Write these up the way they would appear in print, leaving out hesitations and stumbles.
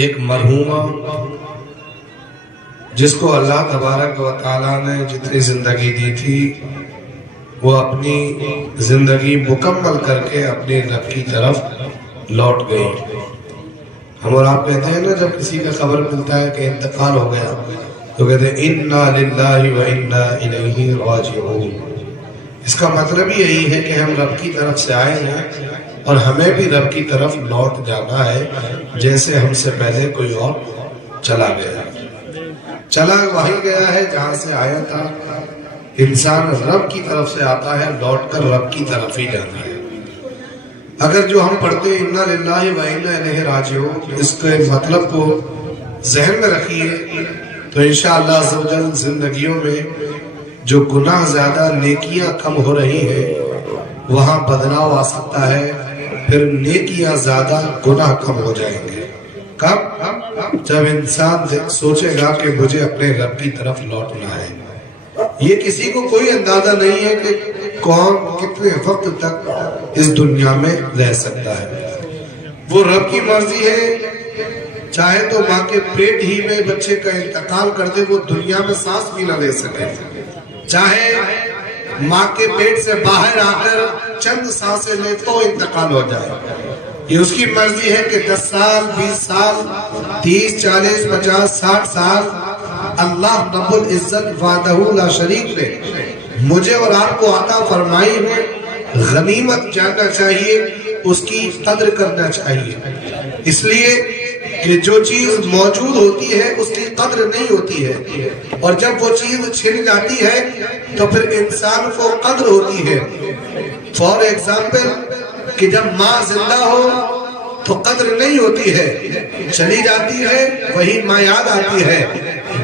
ایک مرحومہ جس کو اللہ تبارک و تعالیٰ نے جتنی زندگی دی تھی وہ اپنی زندگی مکمل کر کے اپنے رب کی طرف لوٹ گئی. ہم اور آپ کہتے ہیں نا جب کسی کا خبر ملتا ہے کہ انتقال ہو گیا تو کہتے ہیں انا للہ و انا الیہ راجعون. اس کا مطلب یہی ہے کہ ہم رب کی طرف سے آئے ہیں اور ہمیں بھی رب کی طرف لوٹ جانا ہے جیسے ہم سے پہلے کوئی اور چلا گیا. چلا وہی گیا ہے جہاں سے آیا تھا. انسان رب کی طرف سے آتا ہے لوٹ کر رب کی طرف ہی جاتا ہے. اگر جو ہم پڑھتے ہیں انا للہ و انا الیہ راجعون اس کے مطلب کو ذہن میں رکھیے تو انشاءاللہ عز و جل زندگیوں میں جو گناہ زیادہ نیکیاں کم ہو رہی ہیں وہاں بدلاؤ آ سکتا ہے. پھر نیکیاں زیادہ گناہ کم ہو جائیں گے. کب؟ جب انسان سوچے گا کہ مجھے اپنے رب کی طرف لوٹنا ہے. یہ کسی کو کوئی اندازہ نہیں ہے کہ کون کتنے وقت تک اس دنیا میں رہ سکتا ہے. وہ رب کی مرضی ہے. چاہے تو ماں کے پیٹ ہی میں بچے کا انتقال کر دے وہ دنیا میں سانس بھی نہ لے سکے. چاہے ماں کے پیٹ سے باہر آ کر چند سانسیں لے تو انتقال ہو جائے. یہ اس کی مرضی ہے کہ 10 سال 20 سال 30 40 50 60 سال اللہ رب العزت وحدہ لا شریک نے مجھے اور آپ کو عطا فرمائی ہے. غنیمت جاننا چاہیے, اس کی قدر کرنا چاہیے. اس لیے کہ جو چیز موجود ہوتی ہے اس کی قدر نہیں ہوتی ہے اور جب وہ چیز چھن جاتی ہے تو پھر انسان کو قدر ہوتی ہے. فار ایگزامپل کہ جب ماں زندہ ہو تو قدر نہیں ہوتی ہے, چلی جاتی ہے وہی ماں یاد آتی ہے.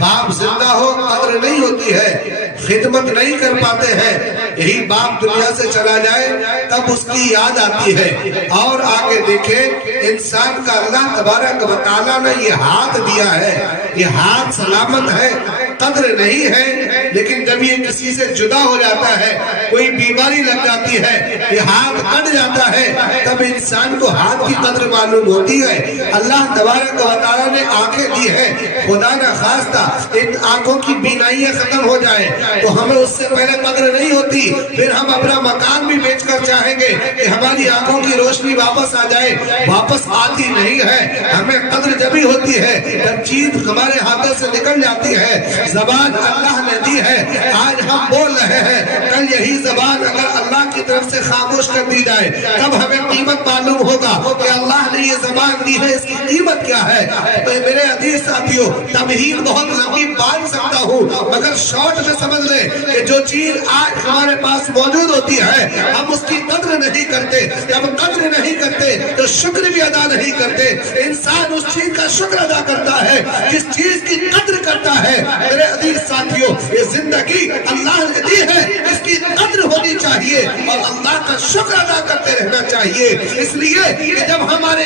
باپ زندہ ہو قدر نہیں ہوتی ہے, خدمت نہیں کر پاتے ہیں. یہی باپ دنیا سے چلا جائے تب اس کی یاد آتی ہے. اور آگے دیکھیں انسان کا اللہ تبارک و تعالیٰ نے یہ ہاتھ دیا ہے, یہ ہاتھ سلامت ہے, قدر نہیں ہے. لیکن جب یہ کسی سے جدا ہو جاتا ہے, کوئی بیماری لگ جاتی ہے, یہ ہاتھ کٹ جاتا ہے, تب انسان کو ہاتھ کی قدر معلوم ہوتی ہے. اللہ تبارک و تعالیٰ نے آنکھیں دی ہے, خدا نہ خواستہ ان آنکھوں کی بینائیاں ختم ہو جائے تو ہمیں اس سے پہلے قدر نہیں ہوتی. پھر ہم اپنا مکان بھی بیچ کر چاہیں گے کہ ہماری آنکھوں کی روشنی واپس آ جائے, واپس آتی نہیں ہے. ہمیں قدر جبھی ہوتی ہے جب چیز ہمارے ہاتھوں سے نکل جاتی ہے. زبان اللہ نے دی ہے, آج ہم بول رہے ہیں, کل یہی زبان اگر اللہ کی طرف سے خاموش کر دی جائے تب ہمیں قیمت معلوم ہوگا کہ اللہ نے یہ زبان دی ہے, اس کی قیمت کیا ہے. تو میرے عزیز ساتھیوں, تمہید بہت لمبی باندھ سکتا ہوں مگر شارٹ میں سمجھ لیں کہ جو چیز آج ہمارے پاس موجود ہوتی ہے ہم اس کی قدر نہیں کرتے. جب قدر نہیں کرتے تو شکر بھی ادا نہیں کرتے. انسان اس چیز کا شکر ادا کرتا ہے جس چیز کی قدر کرتا ہے. میرے عزیز ساتھیوں, یہ زندگی اللہ نے دی ہے, اس کی قدر ہونی چاہیے اور اللہ کا شکر ادا کرتے رہنا چاہیے. اس لیے کہ جب ہمارے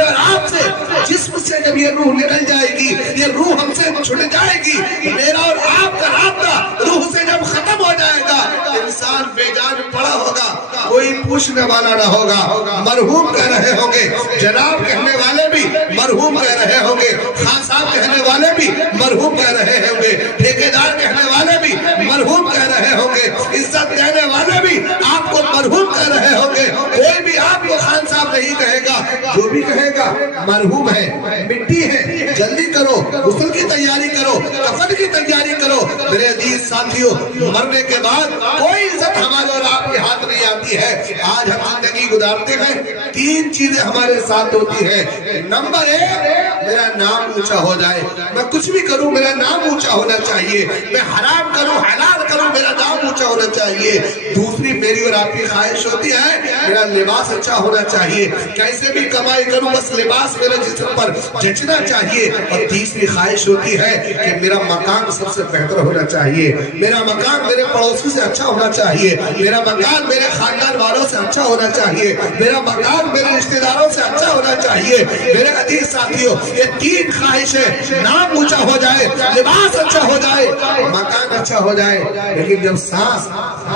اور آپ سے جسم سے جب یہ روح نکل جائے گی, یہ روح ہم سے چھٹ جائے گی, میرا اور آپ کا رابطہ روح سے جب ختم ہو جائے گا انسان بے جان پڑا ہوگا, کوئی پوچھنے والا نہ ہوگا. مرحوم کہہ رہے ہوں گے, جناب کہنے والے بھی مرحوم کہہ رہے ہوں گے, خان صاحب کہنے والے بھی مرحوم کہہ رہے ہوں گے, ٹھیکیدار کہنے والے بھی مرحوم کہہ رہے ہوں گے, عزت دینے والے بھی آپ کو مرحوم کہہ رہے ہوں گے. کوئی بھی آپ کو خان صاحب نہیں کہے گا, جو بھی کہے گا مرحوم ہے, مٹی ہے, جلدی کرو, غسل کی تیاری کرو, کفن کی تیاری کرو. میرے عزیز ساتھیوں, مرنے کے بعد کوئی عزت ہمارے اور آپ کے ہاتھ نہیں آتی ہے. آج ہم زندگی گزارتے ہیں, 3 چیزیں ہمارے ساتھ ہوتی ہیں. نمبر 1, میرا نام اونچا ہو جائے. میں کچھ بھی کروں میرا نام اونچا ہونا چاہیے. میں حرام کروں حلال کروں میرا نام اونچا ہونا چاہیے. دوسری میری اور آپ کی خواہش ہوتی ہے میرا لباس اچھا ہونا چاہیے. کیسے بھی کمائی کروں بس لباس میرے جسم پر جچنا چاہیے. اور تیسری خواہش ہوتی ہے کہ میرا مکان سب سے بہتر ہونا چاہیے, میرا مکان میرے پڑوسی سے اچھا ہونا چاہیے, میرا مکان میرے خاندان والوں سے اچھا ہونا چاہیے, میرا مکان میرے رشتہ داروں سے اچھا ہونا چاہیے. میرے عزیز ساتھیوں, یہ 3 خواہشیں, نام اونچا ہو جائے, لباس اچھا ہو جائے, مکان اچھا ہو جائے. لیکن جب سانس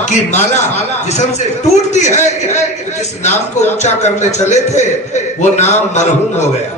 کی مالا جسم سے ٹوٹتی ہے, جس نام کو اونچا کرنے چلے تھے وہ نام مرحوم ہو گیا.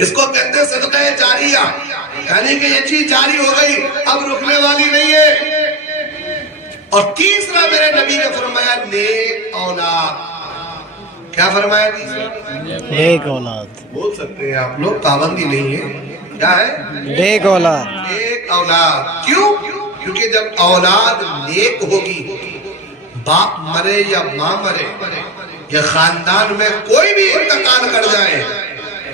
اس کو کہتے ہیں صدقہ جاریہ، یعنی کہ یہ چیز جاری ہو گئی، اب رکنے والی نہیں ہے۔ اور تیسرا میرے نبی نے فرمایا نیک اولاد۔ کیا فرمایا تیسرا؟ نیک اولاد۔ بول سکتے ہیں آپ لوگ، پابندی نہیں ہے، کیا ہے؟ نیک اولاد۔ نیک اولاد۔ کیوں؟ کیونکہ جب اولاد نیک ہوگی، باپ مرے یا ماں مرے یا خاندان میں کوئی بھی انتقال کر جائے،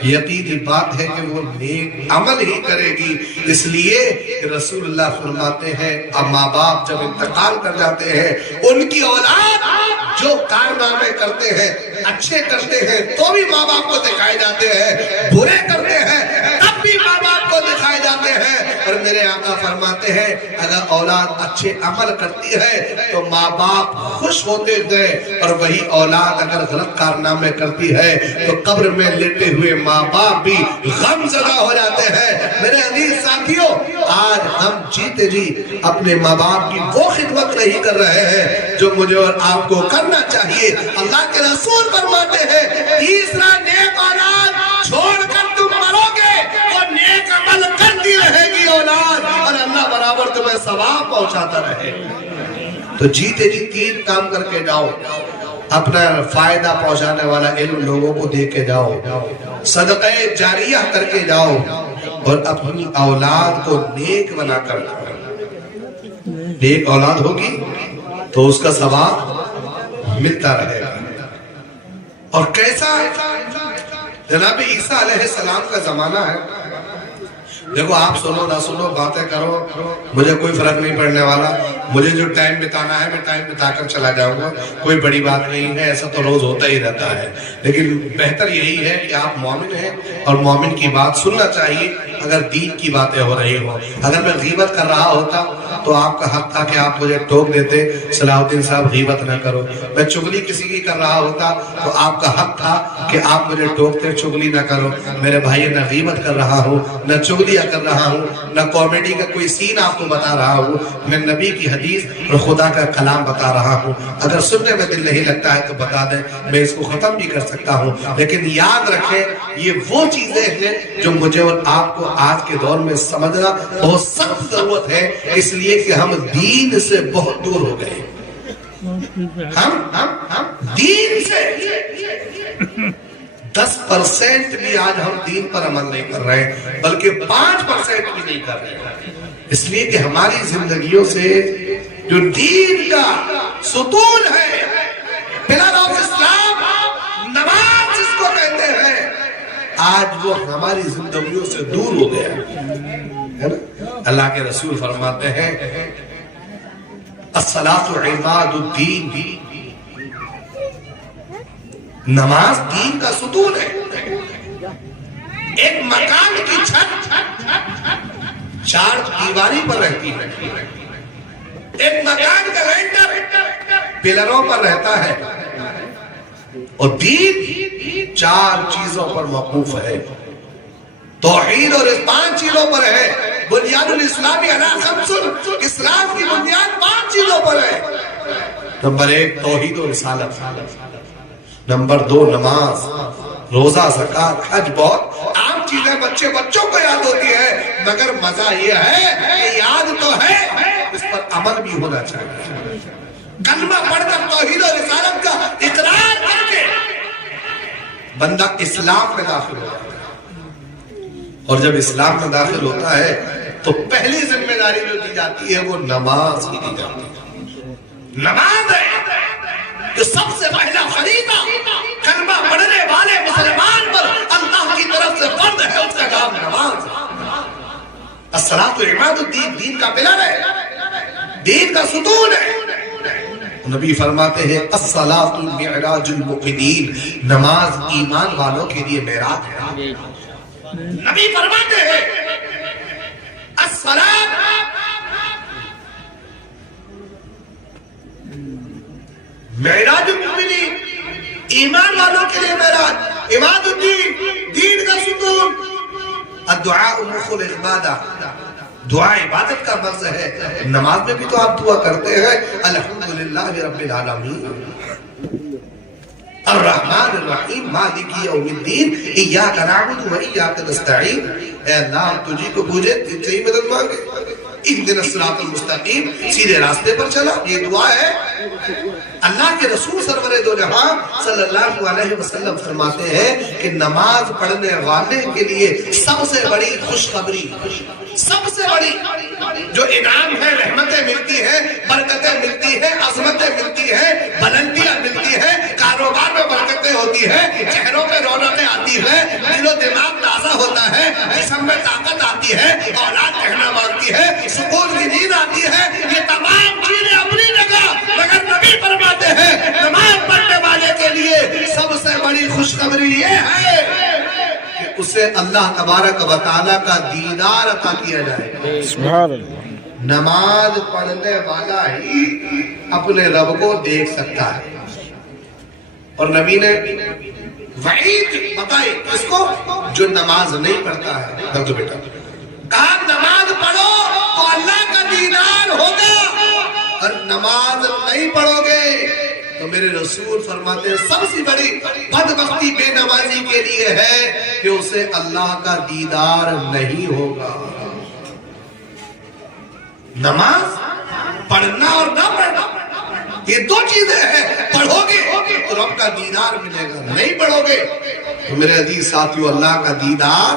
یقینی بات ہے کہ وہ نیک عمل ہی کرے گی۔ اس لیے رسول اللہ فرماتے ہیں اب ماں باپ جب انتقال کر جاتے ہیں، ان کی اولاد جو کارنامے کرتے ہیں، اچھے کرتے ہیں تو بھی ماں باپ کو دکھائے جاتے ہیں، برے کرتے ہیں تب بھی ماں باپ کو دکھائے جاتے ہیں۔ اور میرے آقا فرماتے ہیں اگر اولاد اچھے عمل کرتی ہے تو ماں باپ خوش ہوتے ہیں، اور وہی اولاد اگر غلط کارنامے کرتی ہے تو قبر میں لیٹے ہوئے ماں باپ بھی غم زدہ ہو جاتے ہیں۔ میرے عزیز ساتھیوں، آج ہم جیتے جی اپنے ماں باپ کی وہ خدمت نہیں کر رہے ہیں جو مجھے اور آپ کو کرنا چاہیے۔ اللہ کے رسول فرماتے ہیں تیسرا نیک اولاد چھوڑ کر تم مرو گے اور نیک عمل کرتی رہے گی اولاد، اور اللہ برابر تمہیں ثواب پہنچاتا رہے۔ تو جیتے جی تین کام کر کے جاؤ، اپنا فائدہ پہنچانے والا علم لوگوں کو دے کے جاؤ، صدقہ جاریہ کر کے جاؤ، اور اپنی اولاد کو نیک بنا کر جاؤ۔ نیک اولاد ہوگی تو اس کا ثواب ملتا رہے گا۔ اور کیسا جناب عیسیٰ علیہ السلام کا زمانہ ہے، دیکھو آپ سنو نہ سنو، باتیں کرو، مجھے کوئی فرق نہیں پڑنے والا، مجھے جو ٹائم بتانا ہے میں ٹائم بتا کر چلا جاؤں گا، کوئی بڑی بات نہیں ہے، ایسا تو روز ہوتا ہی رہتا ہے، لیکن بہتر یہی ہے کہ آپ مومن ہیں اور مومن کی بات سننا چاہیے اگر دین کی باتیں ہو رہی ہوں۔ اگر میں غیبت کر رہا ہوتا تو آپ کا حق تھا کہ آپ مجھے ٹوک دیتے صلاح الدین صاحب غیبت نہ کرو، میں چغلی کسی کی کر رہا ہوتا تو آپ کا حق تھا کہ آپ مجھے ٹوکتے چغلی نہ کرو۔ میرے بھائی نہ غیبت کر رہا ہوں، نہ چغلی کر رہا ہوں، نہ کامیڈی کا کوئی سین آپ کو بتا رہا ہوں، میں نبی کی حدیث اور خدا کا کلام بتا رہا ہوں۔ اگر سننے میں دل نہیں لگتا ہے تو بتا دیں، میں اس کو ختم بھی کر سکتا ہوں، لیکن یاد رکھیں یہ وہ چیزیں ہیں جو مجھے اور آپ کو آج کے دور میں سمجھنا بہت سخت ضرورت ہے، اس لیے کہ ہم دین سے بہت دور ہو گئے۔ ہم دین سے 10% بھی آج ہم دین پر عمل نہیں کر رہے ہیں، بلکہ 5% بھی نہیں کر رہے ہیں، اس لیے کہ ہماری زندگیوں سے جو دین کا ستون ہے، پلر آف اسلام، نماز جس کو کہتے ہیں، آج وہ ہماری زندگیوں سے دور ہو گیا ہے نا؟ اللہ کے رسول فرماتے ہیں الصلاۃ عماد الدین، نماز دین کا ستون ہے۔ ایک مکان کی چھت 4 دیواری پر رہتی ہے، ایک مکان کا رینٹر پلروں پر رہتا ہے، اور دین 4 چیزوں پر موقوف ہے، توحید اور 5 چیزوں پر ہے۔ بنیاد الاسلامی علی 5، اسلام کی بنیاد 5 چیزوں پر ہے۔ نمبر 1 توحید و رسالت، نمبر 2 نماز، روزہ، زکوٰۃ، حج، بہت عام چیزیں بچوں کو یاد ہوتی ہے، مگر مزہ یہ ہے کہ یاد تو ہے، اس پر عمل بھی ہونا چاہیے۔ کلمہ پڑھ کر توحید و رسالت کا اقرار کر کے بندہ اسلام میں داخل ہوتا ہے، اور جب اسلام میں داخل ہوتا ہے تو پہلی ذمہ داری جو دی جاتی ہے وہ نماز کی دی جاتی ہے۔ نماز ہے کہ سب سے پہلا فریضہ کلمہ پڑھنے والے مسلمان پر اللہ کی طرف سے فرض ہے، اس کا نام نماز ہے۔ الصلاۃ عماد الدین، دین کا پلر ہے، دین کا ستون ہے۔ نبی فرماتے ہیں الصلاۃ معراج المؤمنین، نماز ایمان والوں کے لیے معراج ہے۔ نبی فرماتے ہیں الصلاۃ معراج المؤمنین، ایمان والوں کے لیے معراج، عماد الدین، دین کا ستون۔ الدعاء مخ العبادہ، دعا عبادت کا مغز ہے۔ نماز میں بھی تو آپ دعا کرتے ہیں الحمدللہ رب العالمین، الرحمن الرحیم مالک یوم الدین ایاک نعبد و ایاک نستعین، اے اللہ ہم تجھی کو پوجے تجھ سے ہی مدد مانگے، اہدنا الصراط المستقیم، سیدھے راستے پر چلا، یہ دعا ہے۔ اللہ کے رسول سرور دو جہاں صلی اللہ علیہ وسلم فرماتے ہیں کہ نماز پڑھنے والے کے لیے سب سے بڑی خوشخبری، سب سے بڑی جو انعام ہے، رحمتیں ملتی ہیں، برکتیں ملتی ہیں، عظمتیں ملتی ہیں، بلندیاں ملتی ہیں، کاروبار میں برکتیں ہوتی ہیں، چہروں پہ رونقیں آتی ہیں، دل و دماغ تازہ ہوتا ہے، جسم میں طاقت آتی ہے، اولاد کہنا مانگتی ہے، سکون کی نیند آتی ہے، یہ تمام چیزیں اپنی جگہ، مگر نبی فرماتے ہیں نماز پڑھنے والے کے لیے سب سے بڑی خوشخبری یہ ہے کہ اسے اللہ تبارک و تعالیٰ کا دیدار عطا کیا جائے۔ سبحان اللہ۔ نماز پڑھنے والا ہی اپنے رب کو دیکھ سکتا ہے۔ اور نبی نے وعید بتائی اس کو جو نماز نہیں پڑھتا ہے، دکھو بیٹا، کہا نماز پڑھو تو اللہ کا دیدار ہوگا، اور نماز نہیں پڑھو گے تو میرے رسول فرماتے ہیں سب سے بڑی بدبختی بے نمازی کے لیے ہے کہ اسے اللہ کا دیدار نہیں ہوگا۔ نماز پڑھنا اور نہ پڑھنا یہ دو چیزیں ہیں، پڑھو گے تو رب کا دیدار ملے گا، نہیں پڑھو گے تو میرے عزیز ساتھیو اللہ کا دیدار،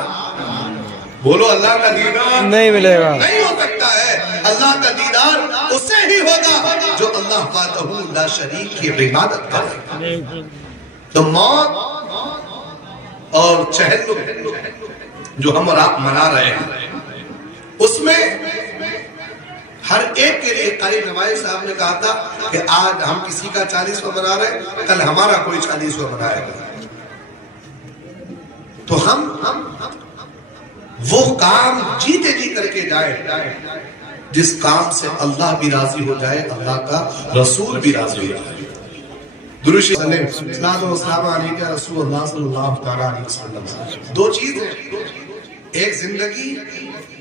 بولو اللہ کا دیدار نہیں ملے گا، نہیں ہو سکتا ہے۔ اللہ کا دیدار اسے ہی ہوگا جو اللہ وحدہ لا شریک کی عبادت کرے۔ تو موت اور چہل جو ہم اور آپ منا رہے ہیں اس میں ہر ایک کے لیے قاری نواز صاحب نے کہا تھا کہ آج ہم کسی کا 40واں منا رہے ہیں، کل ہمارا کوئی 40واں منائے گا، تو ہم وہ کام جیتے جی کر کے جائے جس کام سے اللہ بھی راضی ہو جائے، اللہ کا رسول بھی راضی ہو جائے۔ درود شریف صلوات و سلام علیکہ رسول اللہ صلی اللہ علیہ وسلم۔ دو چیز ہیں، ایک زندگی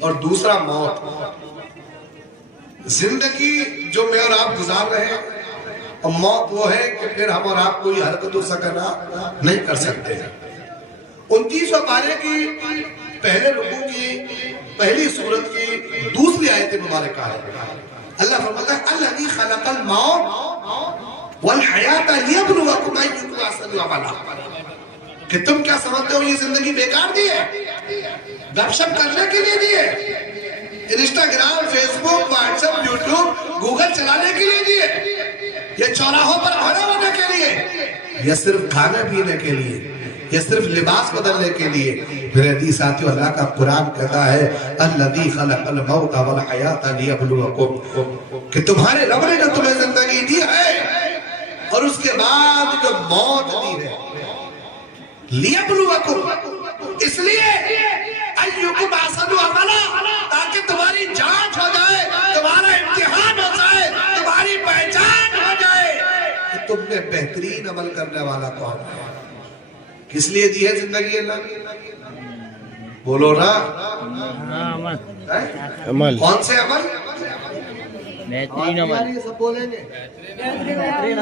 اور دوسرا موت۔ زندگی جو میں اور آپ گزار رہے ہیں، اور موت وہ ہے کہ پھر ہم اور آپ کوئی حرکت و سکنہ نہیں کر سکتے۔ 29 پارے کی پہلے رکوع کی پہلی سورت کی دوسری آیت مبارکہ ہے، اللہ فرماتا ہے الذی خلق الموت والحیات لیبلوکم ایکم احسن عملا، کہ تم کیا سمجھتے ہو یہ زندگی بیکار دی ہے، گپ شپ کرنے کے لیے دی ہے، انسٹاگرام، فیس بک، واٹس ایپ، یوٹیوب، گوگل چلانے کے لیے دی ہے، یا چوراہوں پر کھڑے ہونے کے لیے، یا صرف کھانے پینے کے لیے، یا صرف لباس بدلنے کے لیے؟ میرے عزیز ساتھیو اللہ کا قرآن کہتا ہے الذی خلق الموت والحیات لیبلوکم، کہ تمہارے رب نے جو تمہیں زندگی دی ہے اور اس کے بعد جو موت دی ہے، لیبلوکم، اس لیے ایکم احسن عملا، تاکہ تمہاری جانچ ہو جائے، تمہارا امتحان ہو جائے، تمہاری پہچان ہو جائے کہ تم نے بہترین عمل کرنے والا کون ہے۔ کس لیے دی ہے زندگی اللہ نے؟ بولو نا، عمل، کون سے عمل؟ بہترین عمل، سب بولیں گے بہترین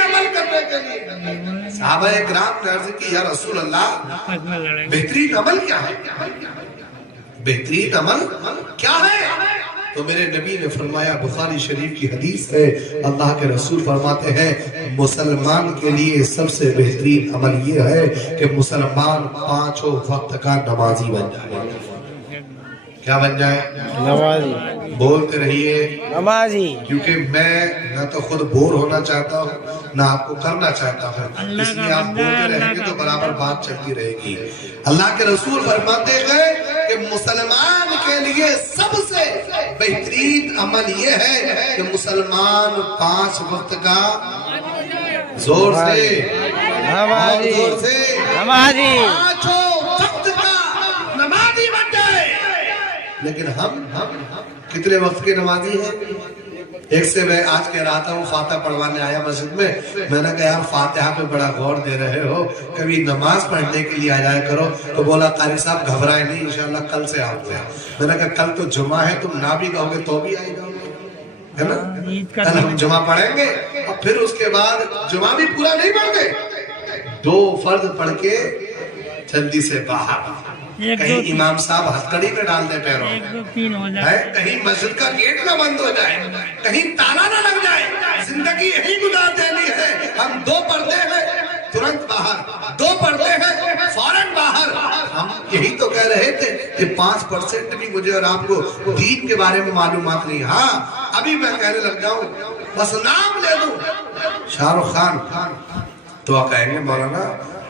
عمل کرنے کے لیے۔ صحابہ کرام نے عرض کی یا رسول اللہ بہترین عمل کیا ہے؟ بہترین عمل کیا ہے؟ تو میرے نبی نے فرمایا، بخاری شریف کی حدیث ہے، اللہ کے رسول فرماتے ہیں مسلمان کے لیے سب سے بہترین عمل یہ ہے کہ مسلمان 5 وقت کا نمازی بن جائے۔ کیا بن جائے؟ نمازی، بولتے رہیے، نمازی، کیونکہ میں نہ تو خود بور ہونا چاہتا ہوں نہ آپ کو کرنا چاہتا ہوں، اس لیے آپ بولتے رہیں گے تو برابر بات چلتی رہے گی۔ اللہ کے رسول فرماتے ہیں کہ مسلمان کے لیے سب سے بہترین عمل یہ ہے کہ مسلمان 5 وقت کا زور سے نمازی، زور سے نمازی، 5 وقت کا نمازی بن جائے۔ لیکن ہم کتنے وقت کے نمازی ہیں؟ ایک سے میں آج کہہ رہا تھا، وہ فاتحہ پڑھوانے آیا مسجد میں نے کہا یار فاتحہ پہ بڑا غور دے رہے ہو، کبھی نماز پڑھنے کے لیے آ جایا کرو۔ تو بولا قاری صاحب گھبرائے نہیں، انشاءاللہ کل سے آؤ گے۔ میں نے کہا کل تو جمعہ ہے، تم نہ بھی کہو گے تو بھی آئے گا۔ ہے نا؟ کل ہم جمعہ پڑھیں گے اور پھر اس کے بعد جمعہ بھی پورا نہیں پڑھتے، 2 فرض پڑھ کے جلدی سے باہر، کہیں امام صاحب ہتھکڑی میں ڈال دے پیروں میں، کہیں مسجد کا گیٹ نہ بند ہو جائے، کہیں تالا نہ لگ جائے، زندگی یہی گزار دینی ہے۔ ہم 2 پڑھتے ہیں ترنت باہر، 2 پڑھتے ہیں فوراً باہر۔ ہم یہی تو کہہ رہے تھے کہ 5% بھی مجھے اور آپ کو دین کے بارے میں معلومات نہیں۔ ہاں ابھی میں کہنے لگ جاؤں، بس نام لے دوں شاہ رخ خان تو آپ کہیں گے مولانا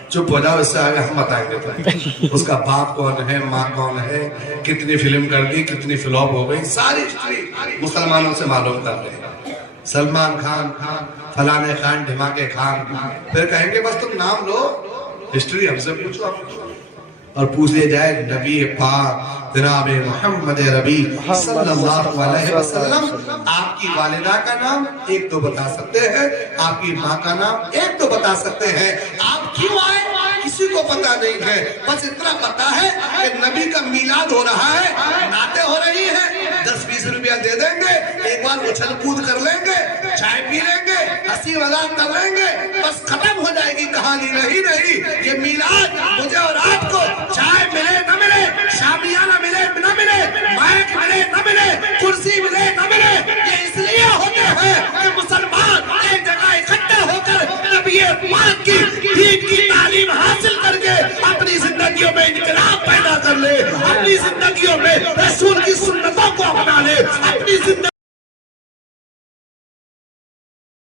چپ ہو جاؤ، اس سے آگے ہم بتائیں گے تو اس کا باپ کون ہے، ماں کون ہے، کتنی فلم کر دی، کتنی فلوپ ہو گئی، ساری ہسٹری مسلمانوں سے معلوم کر لیں۔ سلمان خان، فلانے خان، دھماکے خان، پھر کہیں گے بس تم نام لو، ہسٹری ہم سے پوچھو، اور پوچھ لے جائے نبی پاک جناب محمد ربی صلی اللہ علیہ وسلم، آپ کی والدہ کا نام 1-2 بتا سکتے ہیں، آپ کی ماں کا نام 1-2 بتا سکتے ہیں، آپ کیوں آئے کسی کو پتا نہیں ہے، بس اتنا پتا ہے کہ نبی کا میلاد ہو رہا ہے، نعتیں ہو رہی ہیں، 10-20 روپیہ دے دیں گے، ایک بار اچھل کود کر لیں گے، چائے پی لیں گے، ہنسی مذاق کر لیں گے، بس ختم ہو جائے گی کہانی۔ نہیں، یہ میلاد مجھے اور آپ کو چائے ملے نہ ملے، شامیانہ ملے نہ ملے، مائک ملے نہ ملے، کرسی ملے نہ ملے، یہ اس لیے ہوتے ہیں کہ مسلمان ایک جگہ اکٹھے ہو کر نبی پاک کی دین کی تعلیم حاصل کر کے اپنی زندگیوں میں انقلاب پیدا کر لے، اپنی زندگیوں میں رسول کی سنتوں کو اپنا لے، اپنی زندگی